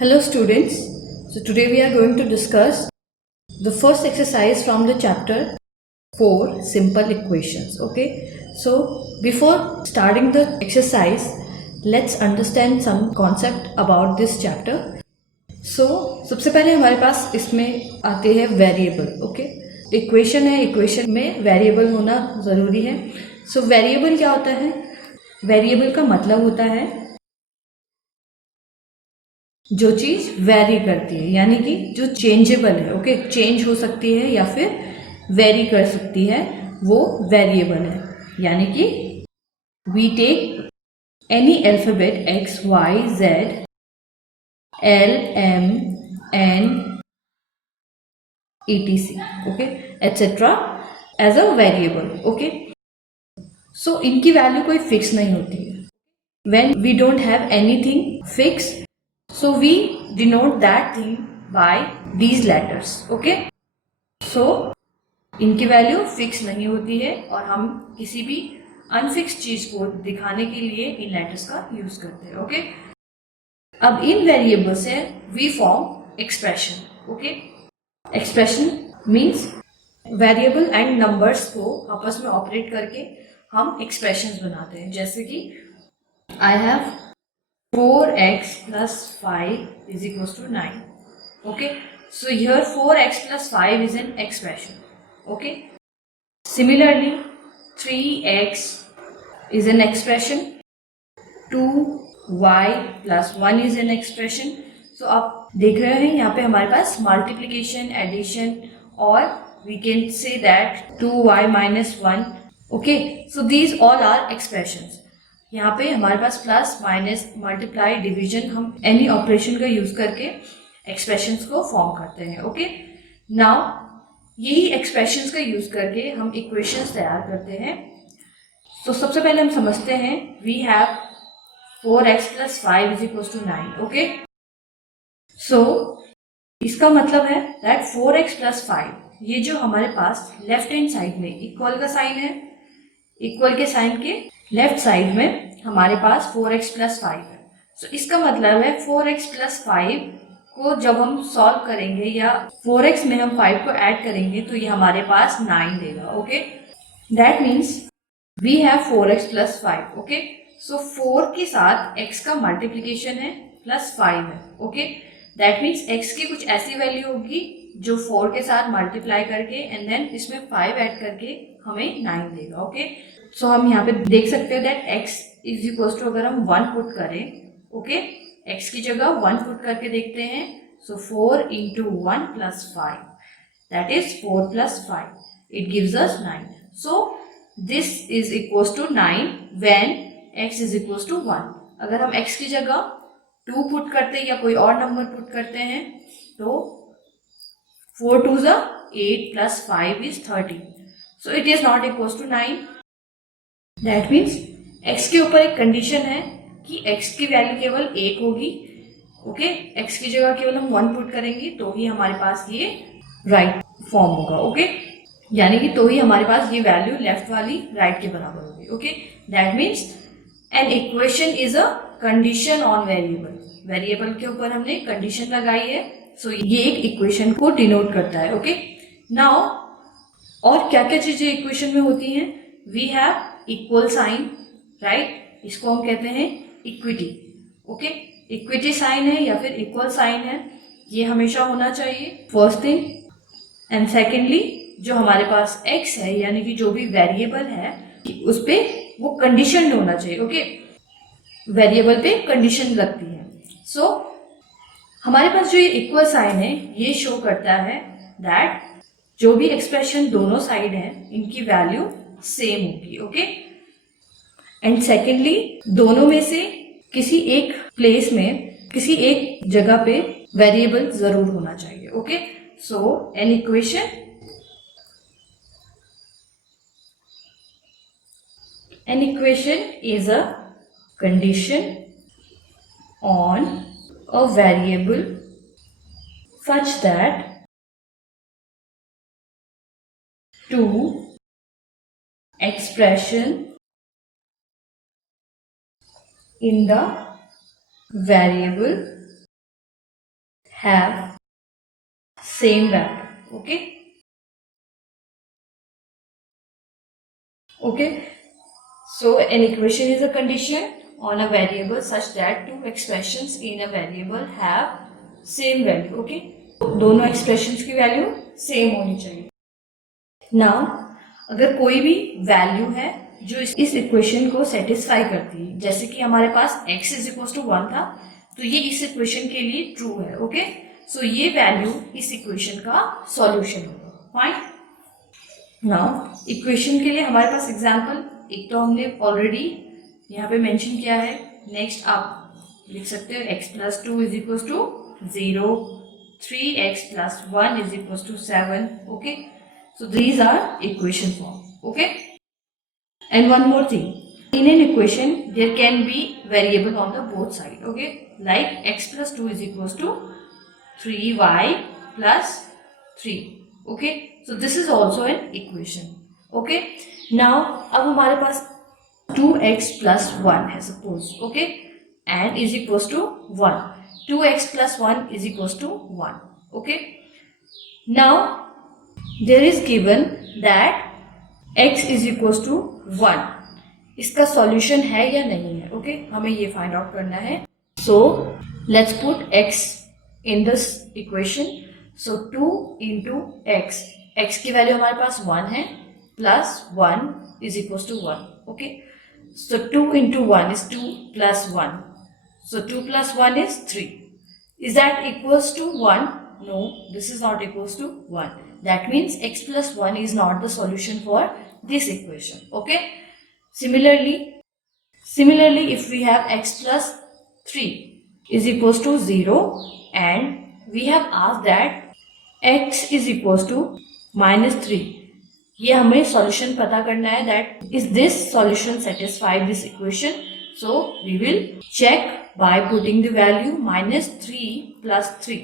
Hello students, so today we are going to discuss the first exercise from the chapter 4 simple equations. Okay, so before starting the exercise, let's understand some concept about this chapter. So सबसे पहले हमारे पास इसमें आते हैं variable. Okay, equation है, equation में variable होना ज़रूरी है. सो वेरिएबल क्या होता है? वेरिएबल का मतलब होता है जो चीज वेरी करती है, यानी कि जो चेंजेबल है. ओके, चेंज हो सकती है या फिर वेरी कर सकती है, वो वेरिएबल है. यानी कि we take any alphabet x y z l m n etc. Okay, etcetera as a variable. Okay, so इनकी वैल्यू कोई फिक्स नहीं होती है. When we don't have anything fix, so we denote that thing by these letters. okay, so इनकी value fix नहीं होती है और हम किसी भी अनफिक्स चीज को दिखाने के लिए इन लेटर्स का यूज करते हैं. ओके, अब इन वेरिएबल से we form expression. Okay, expression means variable and numbers को आपस में ऑपरेट करके हम एक्सप्रेशंस बनाते हैं. जैसे कि I have 4x plus 5 is equals to 9. Okay, so here 4x plus 5 is an expression. Okay, similarly 3x is an expression, 2y plus 1 is an expression. So आप देख रहे हैं यहाँ पे हमारे पास मल्टीप्लिकेशन, एडिशन और we can say that 2y minus 1. Okay, so these all are expressions. यहाँ पे हमारे पास प्लस माइनस मल्टीप्लाई डिवीजन हम एनी ऑपरेशन का यूज करके एक्सप्रेशंस को फॉर्म करते हैं. ओके, नाउ यही एक्सप्रेशंस का यूज करके हम इक्वेशंस तैयार करते हैं. तो सबसे पहले हम समझते हैं we have 4x plus 5 is equals to 9. Okay, so इसका मतलब है दैट 4x plus 5, ये जो हमारे पास लेफ्ट हैंड साइड में इक्वल का साइन है, इक्वल के साइन के लेफ्ट साइड में हमारे पास 4x plus 5 है. सो इसका मतलब है 4x plus 5 को जब हम सॉल्व करेंगे या 4x में हम 5 को ऐड करेंगे तो ये हमारे पास 9 देगा. Okay, that means we have 4x plus 5. Okay, so 4 के साथ x का मल्टीप्लीकेशन है प्लस 5 है. ओके, दैट मीन्स x की कुछ ऐसी वैल्यू होगी जो 4 के साथ मल्टीप्लाई करके एंड देन इसमें 5 ऐड करके हमें 9 देगा. ओके, सो हम यहाँ पे देख सकते हैं that x is equal to, अगर हम 1 पुट करें, ओके, x की जगह 1 पुट करके देखते हैं. सो 4 into 1 plus 5, that is 4 plus 5, it gives us 9. so this is equals to 9 when x is equals to 1. अगर हम x की जगह 2 पुट करते हैं या कोई और नंबर पुट करते हैं तो 4 2s are 8 plus 5 is 13. so it is not equals to 9. That means x के ऊपर एक कंडीशन है कि x की वैल्यू केवल 1 होगी. ओके, x की जगह केवल हम 1 पुट करेंगे तो ही हमारे पास ये राइट फॉर्म होगा. ओके, यानी कि तो ही हमारे पास ये वैल्यू लेफ्ट वाली राइट के बराबर होगी. Okay, that means an equation is a condition on variable. Variable के ऊपर हमने कंडीशन लगाई है, सो ये एक इक्वेशन को डिनोट करता है. ओके, नाउ और क्या क्या चीजें इक्वेशन में होती हैं? We have equal sign, right, इसको हम कहते हैं इक्विटी. ओके, इक्विटी साइन है या फिर इक्वल साइन है, ये हमेशा होना चाहिए, फर्स्ट थिंग. एंड सेकेंडली जो हमारे पास x है यानी कि जो भी वेरिएबल है उस पे वो कंडीशन होना चाहिए. ओके, वेरिएबल पे कंडीशन लगती है. सो हमारे पास जो ये इक्वल साइन है ये शो करता है दैट जो भी एक्सप्रेशन दोनों साइड है इनकी वैल्यू सेम होगी. ओके, एंड सेकेंडली दोनों में से किसी एक प्लेस में, किसी एक जगह पे वेरिएबल जरूर होना चाहिए. Okay, so an equation is a condition on a variable such that two expression in the variable have same value. Okay, so an equation is a condition on a variable such that two expressions in a variable have same value. Okay, दोनों expressions की value same होनी चाहिए. Now अगर कोई भी value है जो इस इक्वेशन को सेटिस्फाई करती है, जैसे कि हमारे पास x इज इक्वल टू 1 था, तो ये इस इक्वेशन के लिए ट्रू है. ओके, सो ये वैल्यू इस इक्वेशन का सॉल्यूशन होगा. फाइन. नाउ इक्वेशन के लिए हमारे पास एग्जांपल एक तो हमने ऑलरेडी यहाँ पे मेंशन किया है. नेक्स्ट आप लिख सकते हो x plus 2 is equal to 0, 3x plus 1 is equal to 7. Okay, so these are equation form. Okay, and one more thing, in an equation there can be variable on the both side. Okay, like x plus 2 is equals to 3y plus 3. Okay, so this is also an equation. Okay, now अब हमारे पास 2x plus 1 है suppose. Okay, and is equals to 1. 2x plus 1 is equals to 1. Okay, now there is given that x is equals to 1. इसका solution है या नहीं है. Okay, हमें ये फाइंड आउट करना है. So let's put x in this equation. So 2 into x, x की वैल्यू हमारे पास 1 है, plus 1 is equal to 1. Okay, so 2 into 1 is 2 plus 1. So 2 plus 1 is 3. Is that equals to 1? No, this is not equals to 1. That means x plus 1 is not the solution for this equation. Okay, similarly if we have x plus 3 is equals to 0 and we have asked that x is equals to minus 3, ये हमें solution पता करना है. that is this solution satisfy this equation. So we will check by putting the value minus 3 plus 3.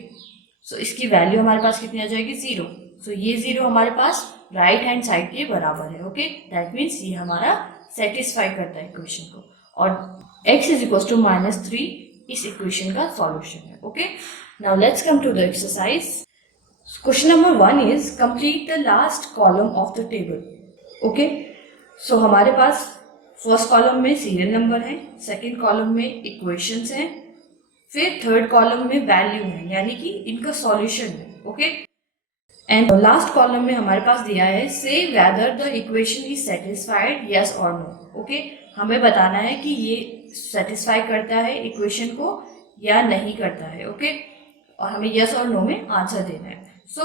सो इसकी value हमारे पास कितनी आ जाएगी? 0. सो ये 0 हमारे पास राइट हैंड साइड के बराबर है. ओके, दैट मीन्स ये हमारा सेटिस्फाई करता है इक्वेशन को, और x is equal to minus 3 इस इक्वेशन का सॉल्यूशन है. Okay, now let's come to the exercise. Question number 1 is complete the last column of the table. Okay, so हमारे पास फर्स्ट कॉलम में सीरियल नंबर है, second column में equations हैं, फिर थर्ड कॉलम में वैल्यू है, यानी कि इनका सॉल्यूशन है. ओके, एंड लास्ट कॉलम में हमारे पास दिया है से whether the equation is satisfied yes और नो. ओके, हमें बताना है कि ये सेटिस्फाई करता है इक्वेशन को या नहीं करता है. ओके, और हमें यस और नो में आंसर देना है. सो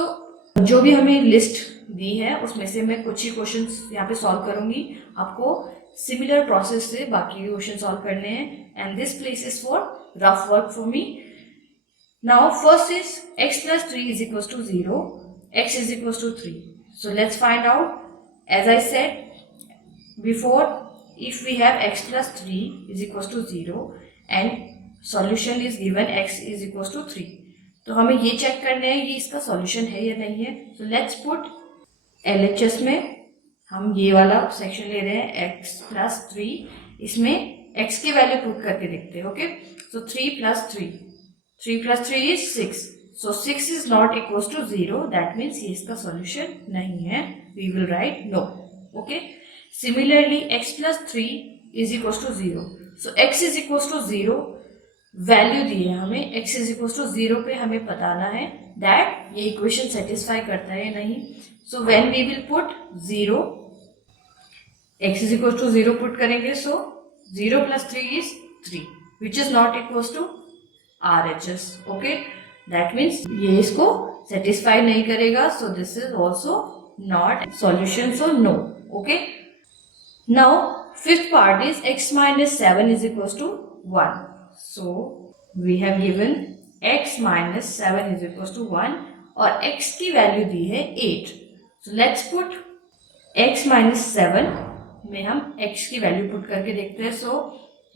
जो भी हमें लिस्ट दी है उसमें से मैं कुछ ही क्वेश्चंस यहाँ पे सॉल्व करूंगी. आपको सिमिलर प्रोसेस से बाकी क्वेश्चन सॉल्व करने हैं, and this place is for rough work for me. Now first is x plus 3 is equals to 0, x is equals to 3. So let's find out. As I said before, if we have x plus 3 is equals to 0 and solution is given x is equals to 3, तो हमें ये check करना है ये इसका solution है या नहीं है. So let's put LHS में हम ये वाला सेक्शन ले रहे हैं x plus 3. इसमें x की वैल्यू पुट करके देखते हैं. Okay, so 3 plus 3 is 6. So 6 is not equals to 0. That means ये इसका solution नहीं है. We will write no. Okay. Similarly, x plus 3 is equals to 0. So x is equals to 0. Value दी है हमें x is equals to 0 पे हमें बताना है that ये equation satisfy करता है या नहीं. So when we will put 0, x is equals to 0 put करेंगे. So 0 plus 3 is 3. Which is not equals to RHS. Okay, that means ये इसको satisfy नहीं करेगा. So this is also not solution. So no. Okay. Now fifth part is x minus 7 is equals to 1. So we have given x minus 7 is equals to 1 और x की value दी है 8. So let's put x minus 7 में हम x की value put करके देखते हैं. So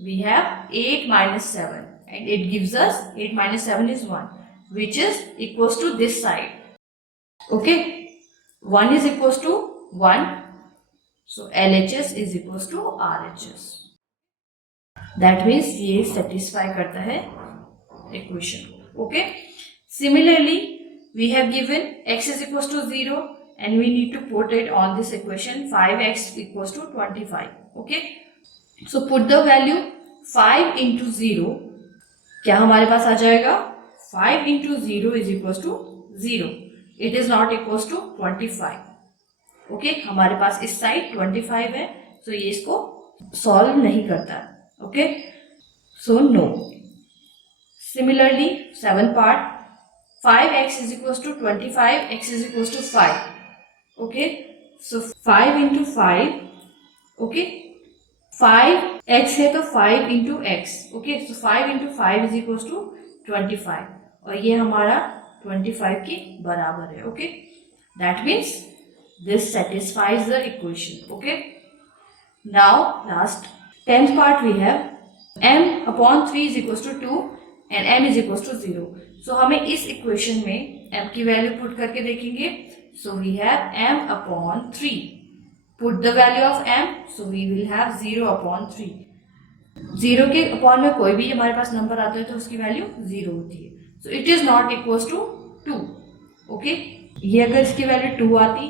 we have 8 minus 7 and it gives us 8 minus 7 is 1, which is equals to this side. Okay, 1 is equals to 1. So LHS is equals to RHS. That means ये satisfy करता है equation. Okay, Similarly, we have given x is equals to 0 and we need to put it on this equation 5x equals to 25. Okay, so put the value 5 into 0. क्या हमारे पास आ जाएगा 5 into 0 is equals to 0. It is not equals to 25. Okay हमारे पास इस side 25 है, सो ये इसको solve नहीं करता है. Okay so no. Similarly 7th part 5x is equals to 25, x is equals to 5. Okay, so 5 into 5. Okay, 5x है तो 5 into x. Okay, so 5 into 5 is equals to 25 और ये हमारा 25 के बराबर है. Okay, that means this satisfies the equation. Okay, now last 10th part we have m upon 3 is equals to 2 and m is equals to 0. So हमें इस equation में m की वैल्यू पुट करके देखेंगे. So we have m upon 3. Put the value of m, so we will have 0 upon 3. 0 के upon में कोई भी हमारे पास नंबर आता है तो उसकी वैल्यू 0 होती है. So it is not equals to 2. Okay, ये अगर इसकी वैल्यू 2 आती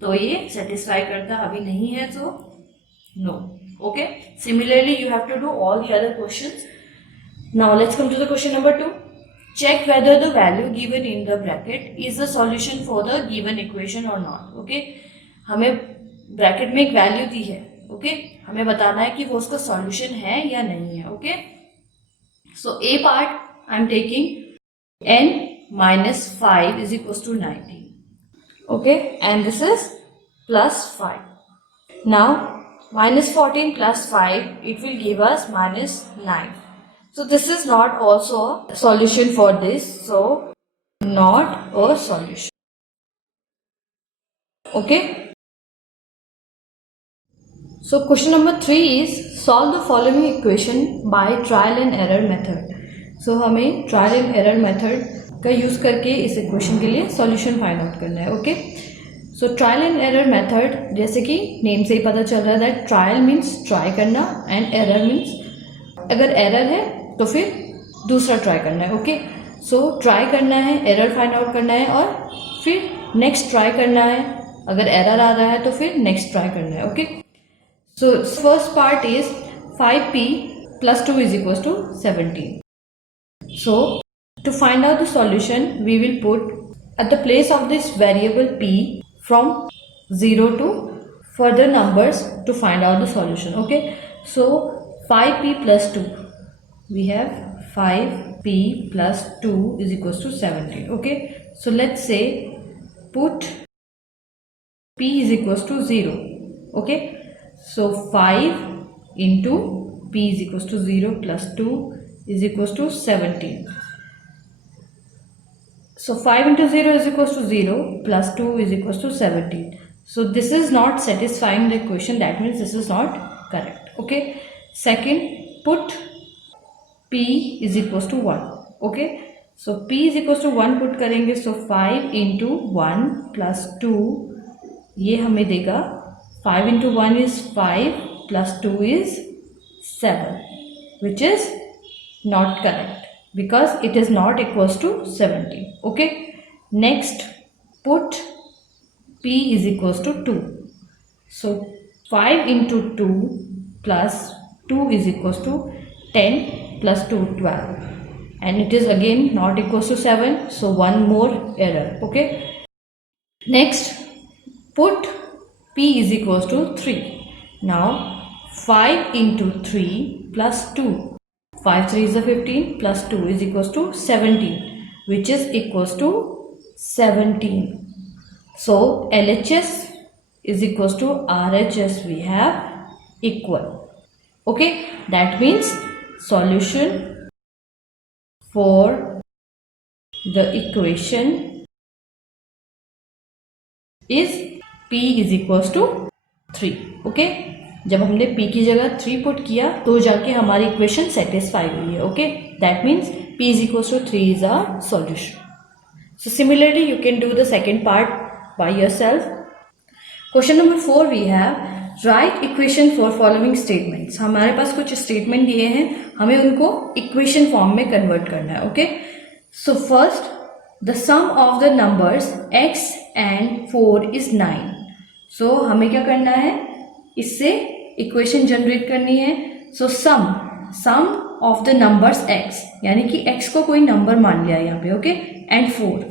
तो ये सेटिस्फाई करता, अभी नहीं है तो no. Okay, similarly you have to do all the other questions. Now let's come to the question number 2. Check whether the value given in the bracket is the solution for the given equation or not. Okay, हमें bracket में एक value दी है. Okay हमें बताना है कि वो उसका सॉल्यूशन है या नहीं है. Okay so A part I am taking n minus 5 is equals to 19. Okay, and this is plus 5. Now minus 14 plus 5, it will give us minus 9. So this is not also a solution for this, so not a solution. Okay, so question number 3 is solve the following equation by trial and error method. So हमें trial and error method का use करके इस equation के लिए solution find out करना है. Okay so trial and error method, जैसे कि नेम से ही पता चल रहा है दैट ट्रायल मीन्स ट्राई करना एंड एरर मीन्स अगर एरर है तो फिर दूसरा ट्राई करना है. ओके सो ट्राई करना है, एरर फाइंड आउट करना है और फिर नेक्स्ट ट्राई करना है. अगर एरर आ रहा है तो फिर नेक्स्ट ट्राई करना है. Okay so first part is 5p plus 2 is equals to 17. So to find out the solution, we will put at the place of this variable p from 0 to further numbers to find out the solution. Okay, so 5p plus 2, we have 5p plus 2 is equals to 17. Okay, so let's say put p is equals to 0. Okay, so 5 into p is equals to 0 plus 2 is equals to 17. So 5 into 0 is equals to 0 plus 2 is equals to 17. So this is not satisfying the equation, that means this is not correct. Okay, second, put p is equals to 1. Okay, so p is equals to 1 put करेंगे, so 5 into 1 plus 2 ये हमें देगा 5 into 1 is 5 plus 2 is 7, which is not correct because it is not equals to 17. Okay, next put p is equals to 2. So 5 into 2 plus 2 is equals to 10 plus 2 12, and it is again not equals to 7, so one more error. Okay, next put p is equals to 3. Now 5 into 3 plus 2, 5 3 is 15 plus 2 is equals to 17, which is equals to 17. So LHS is equals to RHS, we have equal. Okay, that means solution for the equation is p is equals to 3. Okay, जब हमने p की जगह 3 put किया तो जाके हमारी equation satisfy हुई है. Okay, that means p is equals to 3 is our solution. So similarly you can do the second part by yourself. Question number 4 we have write equation for following statements. हमारे पास कुछ statement दिए हैं, हमें उनको equation form में convert करना है. Okay, so first the sum of the numbers x and 4 is 9. So हमें क्या करना है, इससे इक्वेशन जनरेट करनी है. So sum of the numbers x, यानी कि x को कोई नंबर मान लिया यहाँ पे, ओके, एंड 4,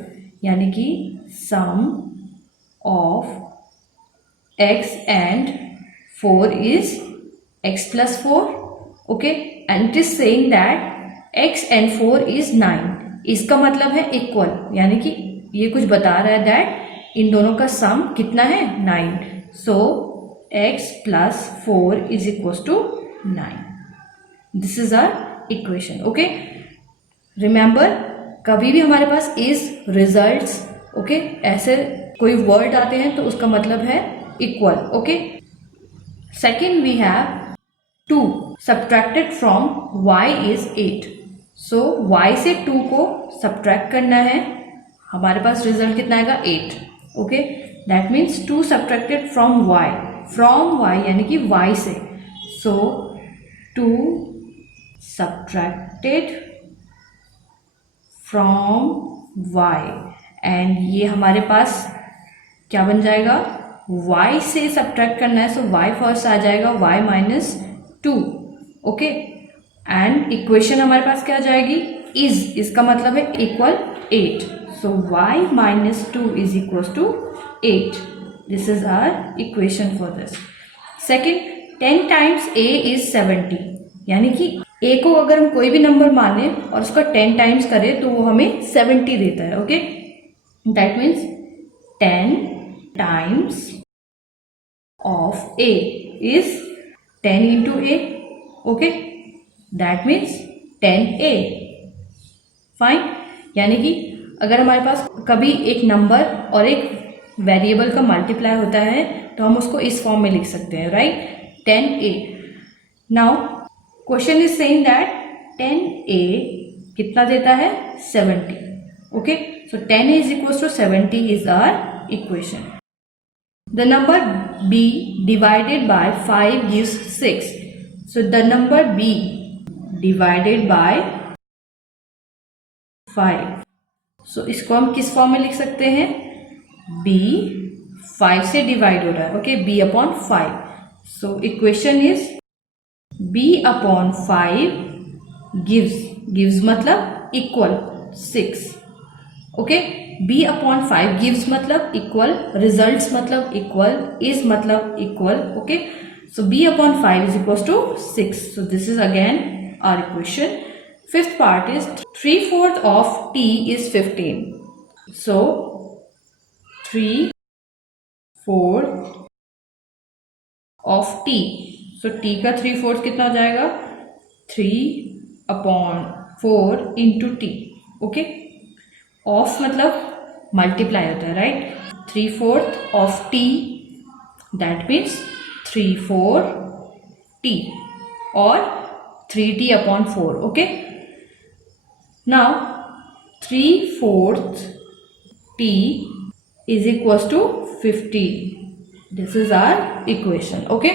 यानी कि सम of x and 4 is x plus 4, okay, and it is saying that x and 4 is 9. इसका मतलब है इक्वल, यानी कि ये कुछ बता रहा है दैट इन दोनों का सम कितना है, 9. So x plus 4 is equals to 9. This is our equation. Okay, remember कभी भी हमारे पास इज, रिजल्ट्स, ओके, ऐसे कोई वर्ड आते हैं तो उसका मतलब है equal. Okay, second we have 2 subtracted from y is 8. So y से 2 को सब्ट्रैक्ट करना है, हमारे पास रिजल्ट कितना आएगा, 8. Okay, that means 2 subtracted from y यानी कि y से. सो 2 सब्ट्रैक्टेड फ्रॉम y, एंड ये हमारे पास क्या बन जाएगा, y से सब्ट्रैक्ट करना है. सो y फर्स्ट आ जाएगा, y minus 2. Okay, and equation हमारे पास क्या आ जाएगी, इज, इसका मतलब है equal 8. So y minus 2 is equal to 8. This is our equation for this. Second, 10 times a is 70, यानी कि a को अगर हम कोई भी नंबर माने और उसका 10 टाइम्स करें तो वो हमें 70 देता है. Okay, that means 10 times of a is 10 into a. Okay, that means 10a. Fine, यानी कि अगर हमारे पास कभी एक नंबर और एक वेरिएबल का मल्टीप्लाई होता है तो हम उसको इस फॉर्म में लिख सकते हैं, right, 10a. Now question is saying that 10a कितना देता है, 70. Okay, so 10a is equal to 70 is our equation. The number b divided by 5 gives 6. So the number b divided by 5. So इसको हम किस फॉर्म में लिख सकते हैं, b 5 से डिवाइड हो रहा है. Okay, b upon 5. So equation is b upon 5 gives मतलब equal 6. Okay, b upon 5 gives मतलब इक्वल, रिजल्ट्स मतलब इक्वल, इज मतलब equal. Okay, so b upon 5 is equal to 6. So this is again our equation. Fifth part is 3/4 of t is 15. So 3/4 of t. So t का 3/4 कितना हो जाएगा, 3/4 into t. Okay, of मतलब multiply होता है, right. 3/4 of t, that means 3/4t और 3t upon 4. Okay, now 3/4 t is equal to 15. This is our equation. Okay,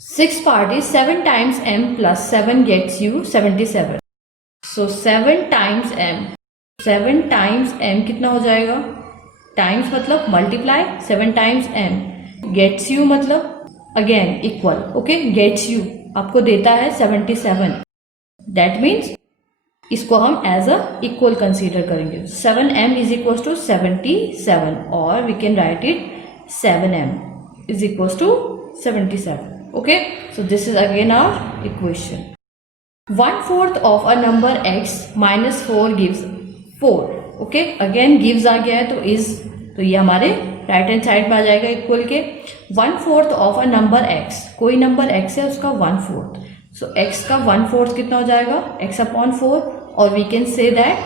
six part is 7 times m plus 7 gets you 77. So 7 times m, 7 times m कितना हो जाएगा, times मतलब multiply, 7 times m, gets you मतलब again equal. Okay, gets you आपको देता है 77. That means इसको हम एज अ इक्वल कंसीडर करेंगे. 7m इज इक्वल टू 77, और we can write it 7m is equal to 77. Okay, so this is again our equation. 1/4 of a number x minus 4 gives 4. Okay, again gives आ गया है तो is, तो ये हमारे right hand side में आ जाएगा इक्वल के. 1/4 ऑफ अ नंबर x, कोई नंबर x है उसका 1/4. सो x का 1/4 कितना हो जाएगा, x अपॉन 4, और we can say that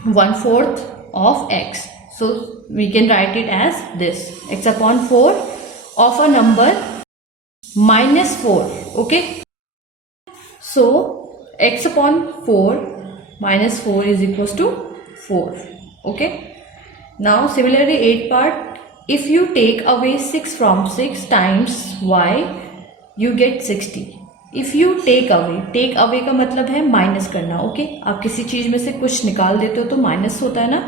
1/4 of x. So we can write it as this, x upon 4 of a number minus 4. Okay, so x upon 4 minus 4 is equals to 4. Okay, now similarly 8th part, if you take away 6 from 6 times y, you get 60. If you take away का मतलब है minus करना, okay आप किसी चीज में से कुछ निकाल देते हो तो माइनस होता है ना,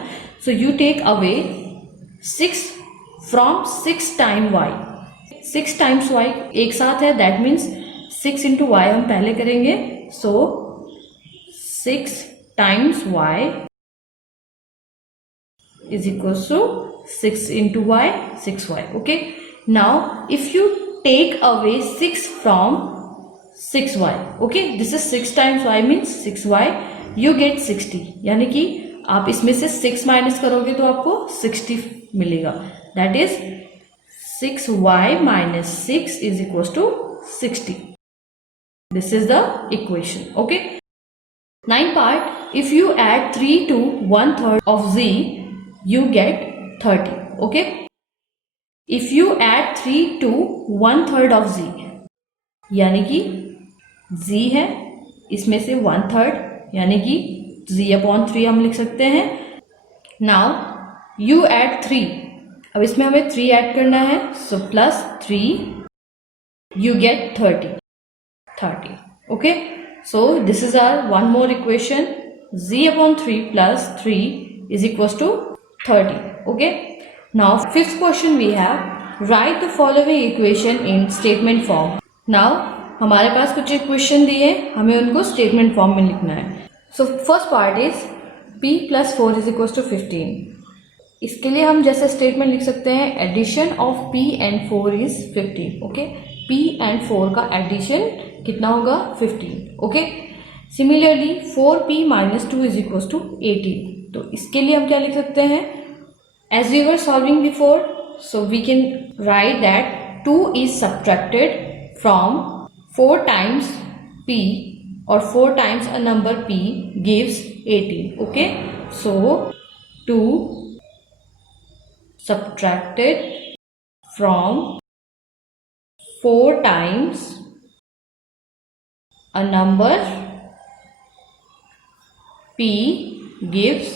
so you take away 6 from 6 time y, 6 times y एक साथ है, दैट मीन्स 6 इंटू वाई हम पहले करेंगे, so 6 times y is equals to 6 into y, 6y. Okay, now if you take away 6 from 6y, okay, this is 6 times y means 6y, you get 60, यानी कि आप इसमें से 6 माइनस करोगे तो आपको 60 मिलेगा, that is 6y minus 6 is equals to 60. This is the equation. Okay, 9 part, if you add 3 to 1/3 of z, you get 30. Okay, if you add 3 to 1/3 of z, यानी कि z है इसमें से 1/3 यानी कि z upon 3 हम लिख सकते हैं. now you add 3, अब इसमें हमें 3 ऐड करना है, so plus 3 you get 30. Okay, so this is our one more equation, z upon 3 plus 3 is equals to 30. Okay, now fifth question we have, write the following equation in statement form. now हमारे पास कुछ equation दिए, हमें उनको statement form में लिखना है. So first part is p plus 4 is equals to 15. इसके लिए हम जैसे स्टेटमेंट लिख सकते हैं, addition of p and 4 is 15. Okay, p and 4 का एडिशन कितना होगा 15. Okay, similarly 4p minus 2 is equals to 18. तो इसके लिए हम क्या लिख सकते हैं, as we were solving before, so we can write that 2 is subtracted from 4 times p और 4 times a number p gives 18. Okay, so 2 subtracted from 4 times a number p gives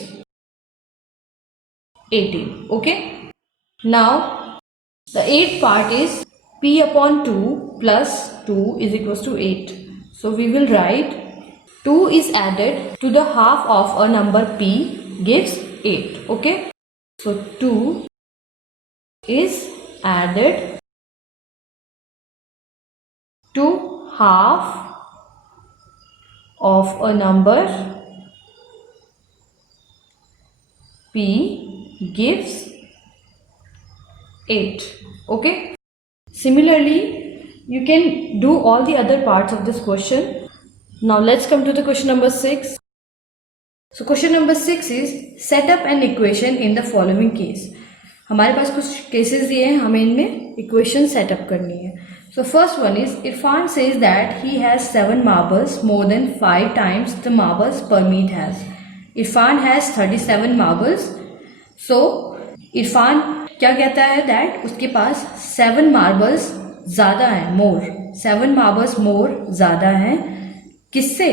18. Okay, now the eighth part is p upon 2 plus 2 is equals to 8. So we will write 2 is added to the half of a number p gives 8. Okay, so 2 is added to half of a number p gives 8. Okay, similarly you can do all the other parts of this question. Now let's come to the question number 6. So question number 6 is set up an equation in the following case. हमारे पास कुछ cases दिए हैं, हमें इनमें equation setup करनी है. So first one is Irfan says that he has 7 marbles more than 5 times the marbles Parmeet has. Irfan has 37 marbles. So Irfan क्या कहता है, दैट उसके पास 7 मार्बल्स ज़्यादा हैं, मोर 7 मार्बल्स मोर ज़्यादा हैं किससे,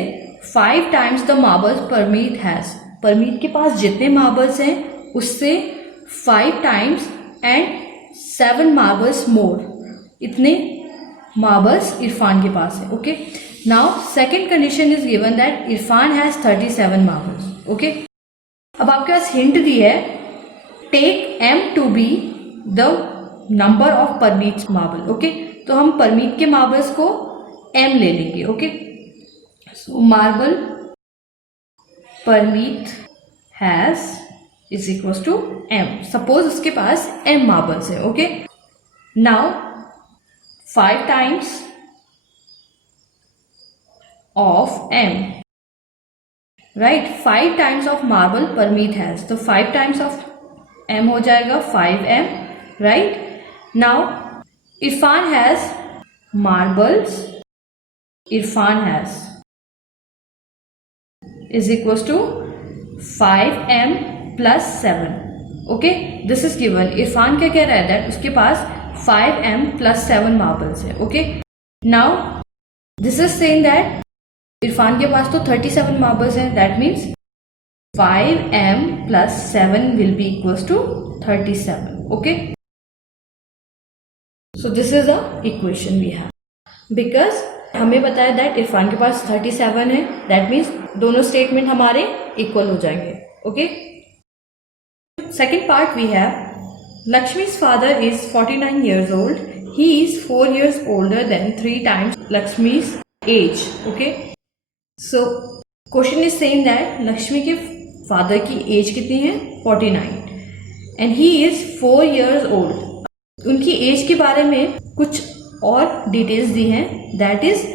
5 times the marbles Parmeet has, Parmeet के पास जितने मार्बल्स हैं उससे 5 टाइम्स एंड 7 मार्बल्स मोर, इतने मार्बल्स इरफान के पास है. Okay, now second condition is given that Irfan has 37 marbles. Okay, अब आपके पास हिंट दी है, take m to be the number of Parmeet marble. Okay, तो हम परमीत के मार्बल्स को m ले लेंगे. Okay, so marble Parmeet has is equal to m. Suppose उसके पास m मार्बल्स है. Okay, now 5 times of m, right, 5 times of marble Parmeet has, तो 5 टाइम्स ऑफ m हो जाएगा 5m. Right, now Irfan has marbles, Irfan has is equal to 5m plus 7. Okay, this is given. Irfan क्या कह रहा है, दैट उसके पास 5m प्लस 7 मार्बल्स है. Okay, now this is saying that Irfan के पास तो 37 मार्बल्स हैं, that means 5m plus 7 will be equals to 37. Okay, so this is a equation we have. Because हमें बताया दैट इरफान के पास 37 है, दैट मीन्स दोनों स्टेटमेंट हमारे इक्वल हो जाएंगे. Okay, second part we have Lakshmi's father is 49 years old. He is 4 years older than 3 times Lakshmi's age. Okay. So, question is saying that Lakshmi के father की age कितनी है? 49. And he is 4 years old. उनकी age के बारे में कुछ और details दी हैं. That is,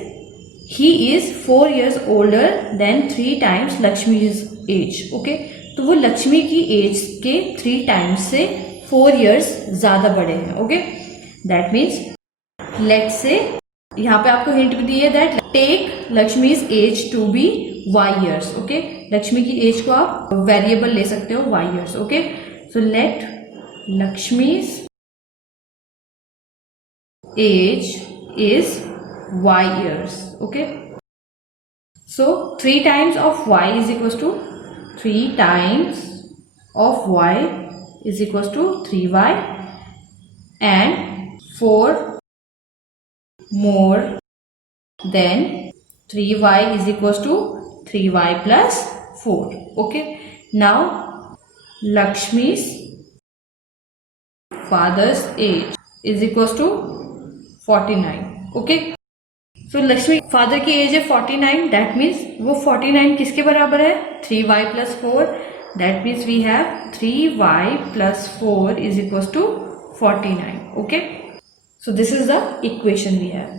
he is 4 years older than 3 times Lakshmi's age. Okay. तो वो लक्ष्मी की age के 3 times से 4 years ज्यादा बड़े हैं. Okay, that means let's say यहाँ पे आपको हिंट भी दी है that take Lakshmi's age to be y years. Okay, Lakshmi की एज को आप वेरिएबल ले सकते हो y years. Okay, so let Lakshmi's age is y years. Okay, so 3 times of y is equals to 3 times of y is equals to 3y and 4 more than 3y is equals to 3y plus 4. Okay, now Lakshmi's father's age is equals to 49. Okay, so Lakshmi father की as है 49. That means वो 49 किसके बराबर है? 3y plus 4. That means we have 3y plus 4 is equals to 49. Okay. So this is the equation we have.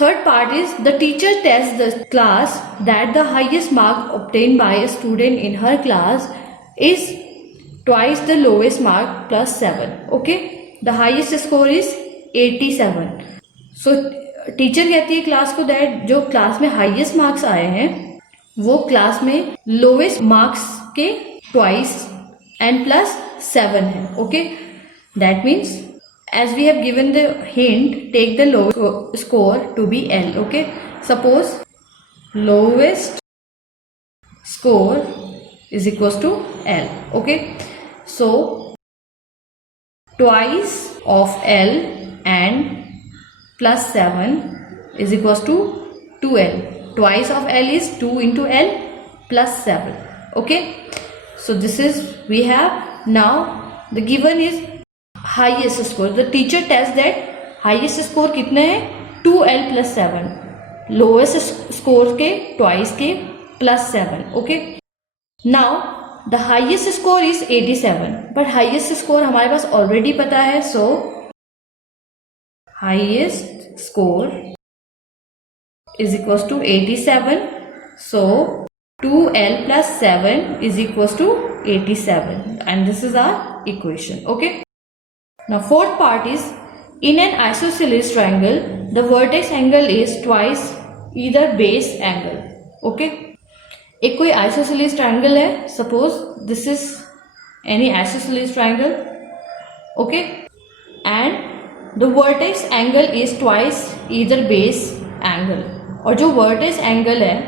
Third part is the teacher tells the class that the highest mark obtained by a student in her class is twice the lowest mark plus 7. Okay. The highest score is 87. So teacher कहती है class को that जो class में highest marks आए हैं वो class में lowest marks के ट्वाइस एंड प्लस 7 है. Okay, that means as we have given the hint, take the lowest score to be L. Okay, suppose lowest score is equal to L. Okay, so twice of L and plus 7 is equals to 2L. Twice of L is 2 into L plus 7. Okay, so this is we have. Now the given is highest score. The teacher tells that highest score कितने हैं? 2L plus 7. Lowest score के twice के plus 7. Okay, now the highest score is 87, but highest score हमारे पास already पता है. So highest score is equals to 87. So 2L plus 7 is equals to 87, and this is our equation. Okay, now fourth part is in an isosceles triangle the vertex angle is twice either base angle. Okay, एक कोई isosceles triangle है, suppose this is any isosceles triangle. Okay, and the vertex angle is twice either base angle. और जो vertex angle है,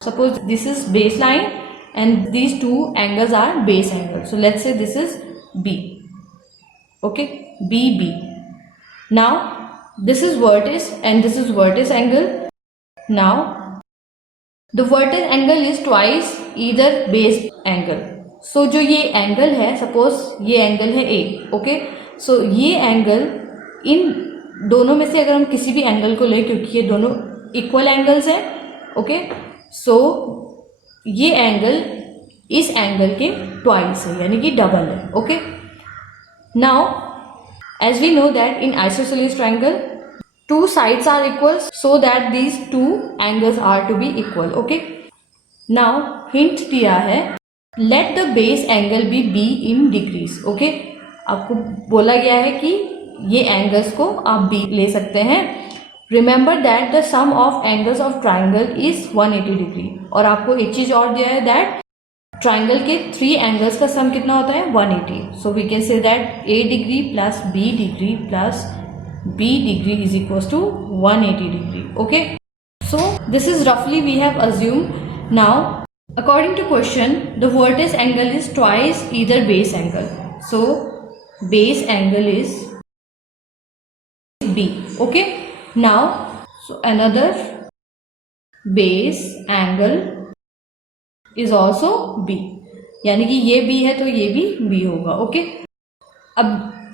suppose this is baseline and these two angles are base angle. So let's say this is B. Okay, BB. Now this is vertex and this is vertex angle. Now the vertex angle is twice either base angle. So जो ये angle है, suppose ये angle है A. Okay, so ये angle इन दोनों में से अगर हम किसी भी एंगल को लें, क्योंकि ये दोनों इक्वल एंगल्स हैं. ओके, सो ये एंगल इस एंगल के ट्वाइस है, यानी कि डबल है. Okay, now as we know that in isosceles triangle two sides are equal, so that these two angles are to be equal. Okay, now hint दिया है let the base angle be b in degrees. Okay, आपको बोला गया है कि ये angles को आप बी ले सकते हैं. Remember that the sum of angles of triangle is 180 degree. और आपको एक चीज और दिया है दैट ट्राइंगल के 3 एंगल्स का सम कितना होता है? 180. So we can say that A degree plus B degree plus B degree is equal to 180 degree. Okay, so this is रफली we have assume. Now according to question the vertex angle is twice either base angle. So base angle is B. Okay, now So another base angle is also B. यानी कि ये B है तो ये भी B होगा. Okay, अब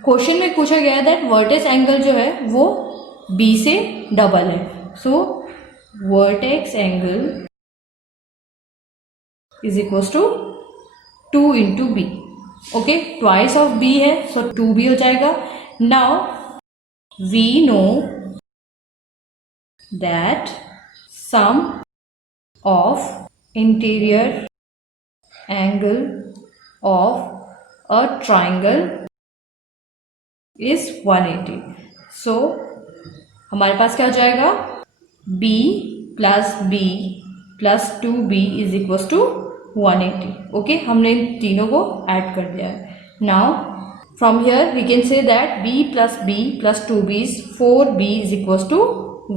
question में पूछा गया है दैट वर्टेक्स एंगल जो है वो B से डबल है. So vertex angle is equal to 2 into b. Okay, twice of B है सो 2B हो जाएगा. Now we know that sum of interior angle of a triangle is 180. So हमारे पास क्या हो जाएगा, B plus B plus 2B is equal to 180. Okay, हमने इन तीनों को ऐड कर दिया है. Now from here we can say that B plus 2B is 4B is equal to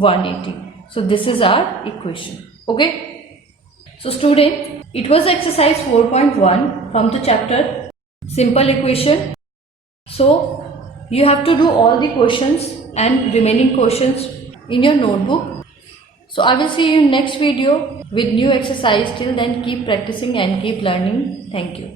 180. So this is our equation. Okay. So student, it was exercise 4.1 from the chapter simple equation. So you have to do all the questions and remaining questions in your notebook. So I will see you in next video with new exercise. Till then, keep practicing and keep learning. Thank you.